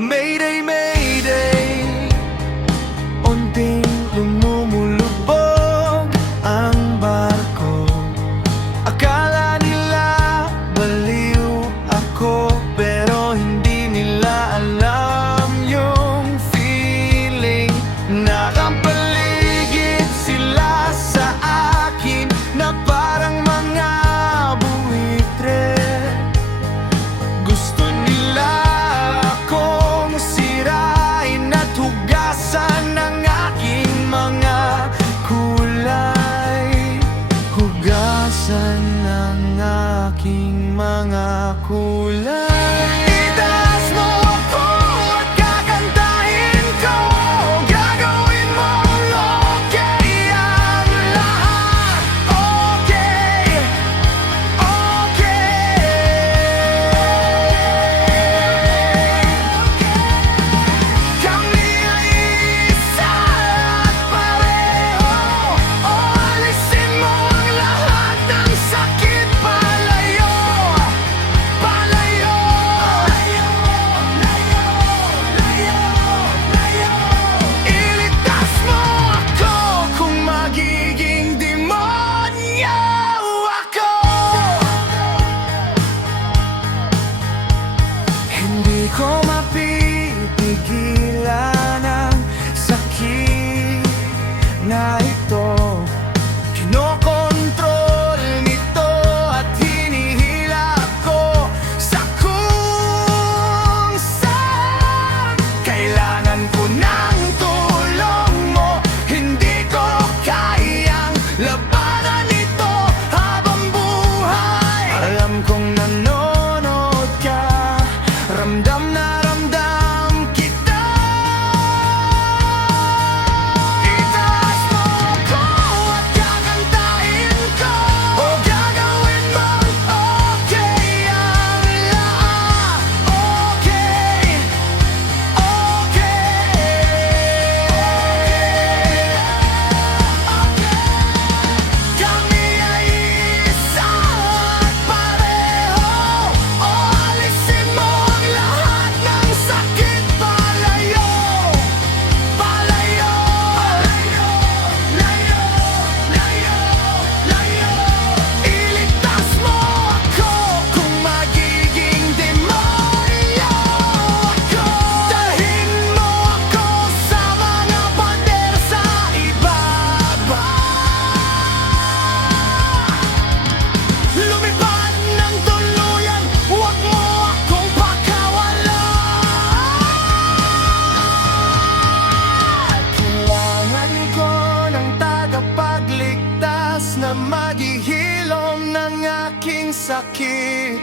Mayday, mayday, unting lumulubog ang barko. Akala nila baliw ako, pero hindi nila alam yung feeling. Nakapaligid sila sa akin na parang mga buwitre. Gusto nila akong sirain at hugasan ng aking mga kulay. Hugasan ng aking mga kulay. Itaas mo ako at kakantahin ko. Gagawin mong okay ang lahat. Okay, okay. Kami ay isa at pareho. O alisin mo ang lahat ng sakit. Palayo, palayo, layo, layo, layo, layo. Iligtas mo ako kung magiging demonyo ako. Hindi ko mapipigilan ang sakit na ito. Kinokontrol nito at hinihila ko sa kung saan. Kailangan ko ng tulong mo. Hindi ko kayang labanan ito habang buhay. Alam kong nanonood ka, ramdam na ramdam kita. Itaas mo ako at kakantahin ko. O gagawin mong okay ang lahat. Okay, okay. Kami ay isa at pareho. O alisin mo ang lahat ng sakit. Palayo, palayo, layo, layo, layo, layo. Iligtas mo ako kung magiging demonyo ako. Dalhin mo ako sa mga pader sa ibaba. Lumipad ng tuluyan, huwag mo akong pakawalan. Kailangan ko ng tagapagligtas na maghihilom ng aking sakit.